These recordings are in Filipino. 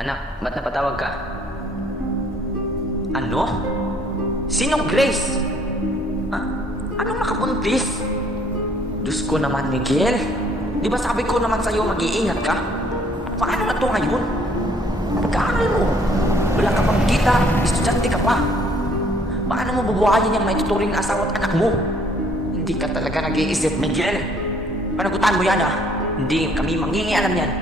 Anak, ba't napatawag ka? Ano? Sinong Grace? Anong nakabuntis? Diyos ko naman, Miguel. Di ba sabi ko naman sa'yo mag-iingat ka? Paano na to ngayon? Pag-aaral mo. Wala ka pang kita, estudyante ka pa. Paano mo bubuhayin yung may tuturing na asawa at anak mo? Hindi ka talaga nag-iisip, Miguel. Panagutan mo yan, ha? Hindi kami mangingialam yan.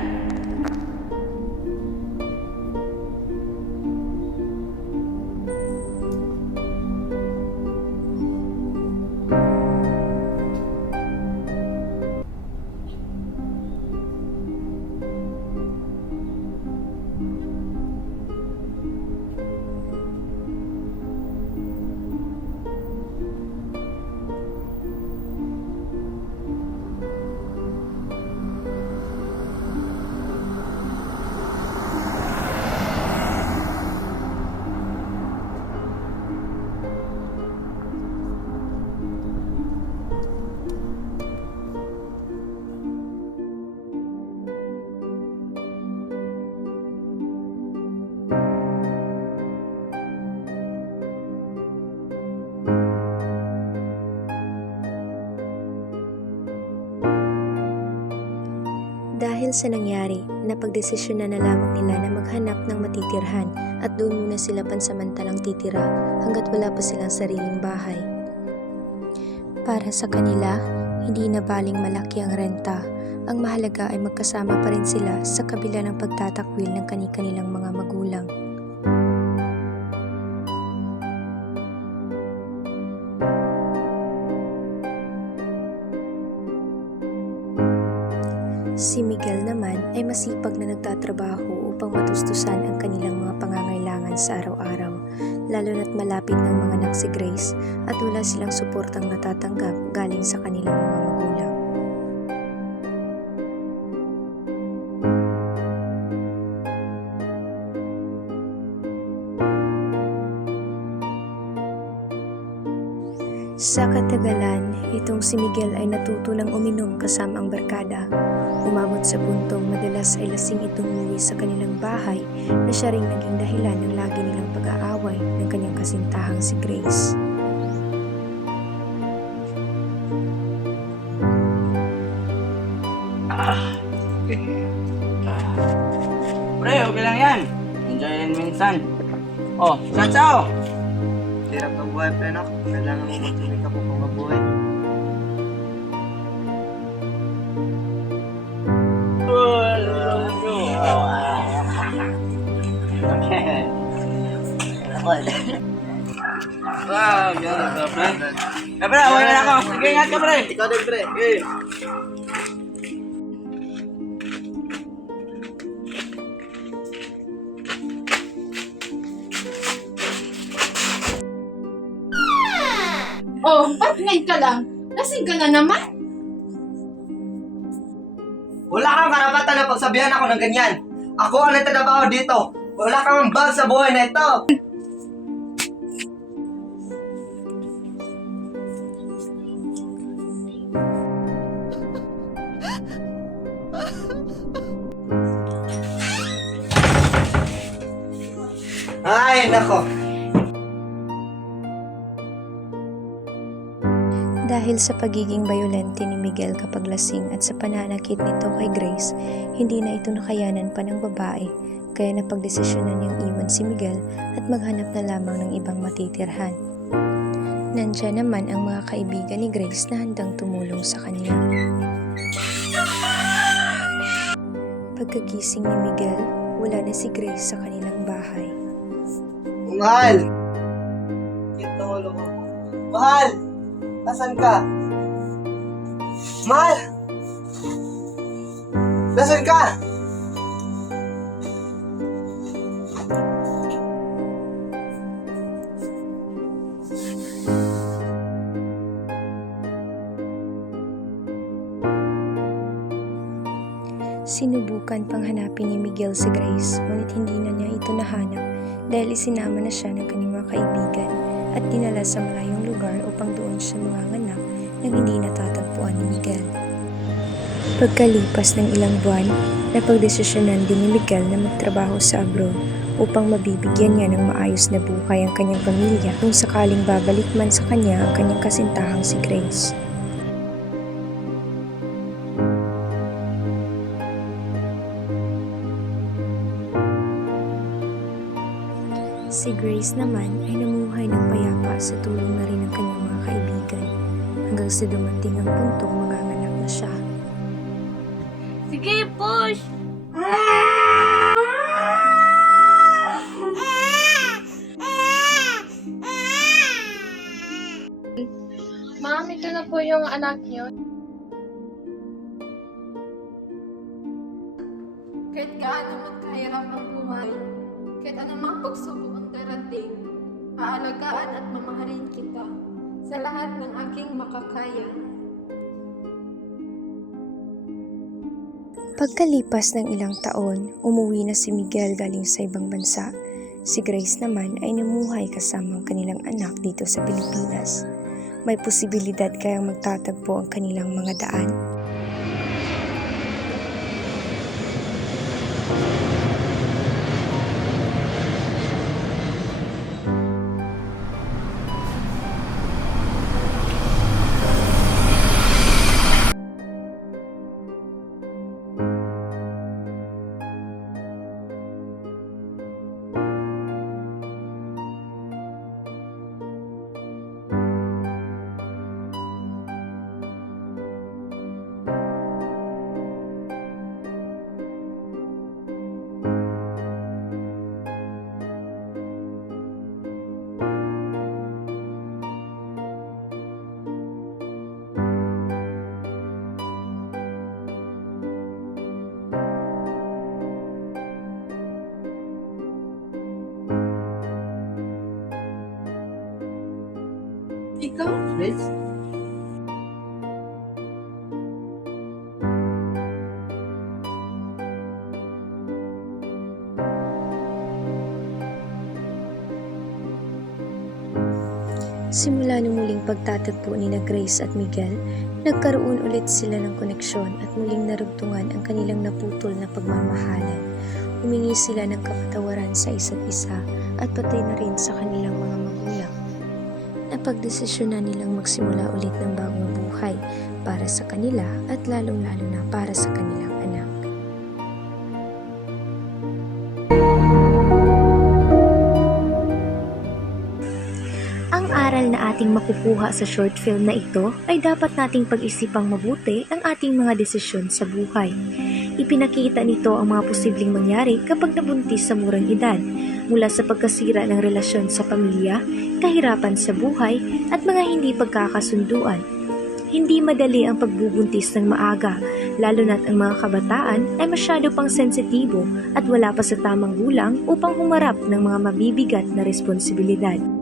Dahil sa nangyari, napagdesisyon na lamang nila na maghanap ng matitirhan at doon muna sila pansamantalang titira hanggat wala pa silang sariling bahay. Para sa kanila, hindi na baling malaki ang renta. Ang mahalaga ay magkasama pa rin sila sa kabila ng pagtatakwil ng kani-kanilang mga magulang. Si Miguel naman ay masipag na nagtatrabaho upang matustusan ang kanilang mga pangangailangan sa araw-araw, lalo na't malapit ng mga anak si Grace at wala silang suportang natatanggap galing sa kanilang mga magulang. Sa katagalan, itong si Miguel ay natuto ng uminom kasama ang barkada. Umabot sa puntong madalas ay lasing itong umuwi sa kanilang bahay na siya ring naging dahilan ng lagi nilang pag-aaway ng kanyang kasintahang si Grace. Pre, okay lang yan. Enjoy din minsan. Oh, Satsao! Hirap ng buhay, pre, no? Kailangan mo magtumik ako kung mabuhay. Wow, gano'n ka, pre. Pre, okay na ako. Sige, ingat ka, pre. Ikaw din, pre. Okay. Oh, ba't ngayon ka lang? Lasing ka na naman. Wala kang karapatan na pagsabihan ako ng ganyan. Ako ang nagtatrabaho dito. Wala kang bag sa buhay na ito. Ay, nako. Dahil sa pagiging bayolente ni Miguel kapag lasing at sa pananakit nito kay Grace, hindi na ito nakayanan pa ng babae, kaya napagdesisyonan niyang iwan si Miguel at maghanap na lamang ng ibang matitirhan. Nandiyan naman ang mga kaibigan ni Grace na handang tumulong sa kanya. Pagkagising ni Miguel, wala na si Grace sa kanilang bahay. Mahal! Cute na ulo ko. Mahal! Nasaan ka? Mahal! Nasaan ka? Sinubukan pang hanapin ni Miguel si Grace, ngunit hindi na niya ito nahanap dahil isinama na siya ng kanyang mga kaibigan at dinala sa malayong lugar upang doon siya manganganak nang hindi natatagpuan ni Miguel. Pagkalipas ng ilang buwan, napagdesisyonan din ni Miguel na magtrabaho sa abroad upang mabibigyan niya ng maayos na buhay ang kanyang pamilya kung sakaling babalik man sa kanya ang kanyang kasintahang si Grace. Si Grace naman ay namuhay ng payapa sa tulong na rin ng kanyang mga kaibigan hanggang sa dumating ang puntong manganganak na siya. Sige, push! Ma'am, ito na po yung anak niyo. Kahit gaano man kahirap ang buhay, kahit anumang pagsubok ang darating, aalagaan at mamahalin kita sa lahat ng aking makakaya. Pagkalipas ng ilang taon, umuwi na si Miguel galing sa ibang bansa. Si Grace naman ay namuhay kasama ang kanilang anak dito sa Pilipinas. May posibilidad kayang magtatagpo ang kanilang mga daan. Ikaw, Grace? Simula nung muling pagtatagpo ni na Grace at Miguel, nagkaroon ulit sila ng koneksyon at muling narugtungan ang kanilang naputol na pagmamahalan. Humingi sila ng kapatawaran sa isa't isa at pati na rin sa kanilang mga magulang. Napagdesisyonan nilang magsimula ulit ng bagong buhay para sa kanila at lalong-lalo na para sa kanilang anak. Ang aral na ating makukuha sa short film na ito ay dapat nating pag-isipang mabuti ang ating mga desisyon sa buhay. Ipinakita nito ang mga posibleng mangyari kapag nabuntis sa murang edad, mula sa pagkasira ng relasyon sa pamilya, kahirapan sa buhay, at mga hindi pagkakasunduan. Hindi madali ang pagbubuntis ng maaga, lalo na't ang mga kabataan ay masyado pang sensitibo at wala pa sa tamang gulang upang humarap ng mga mabibigat na responsibilidad.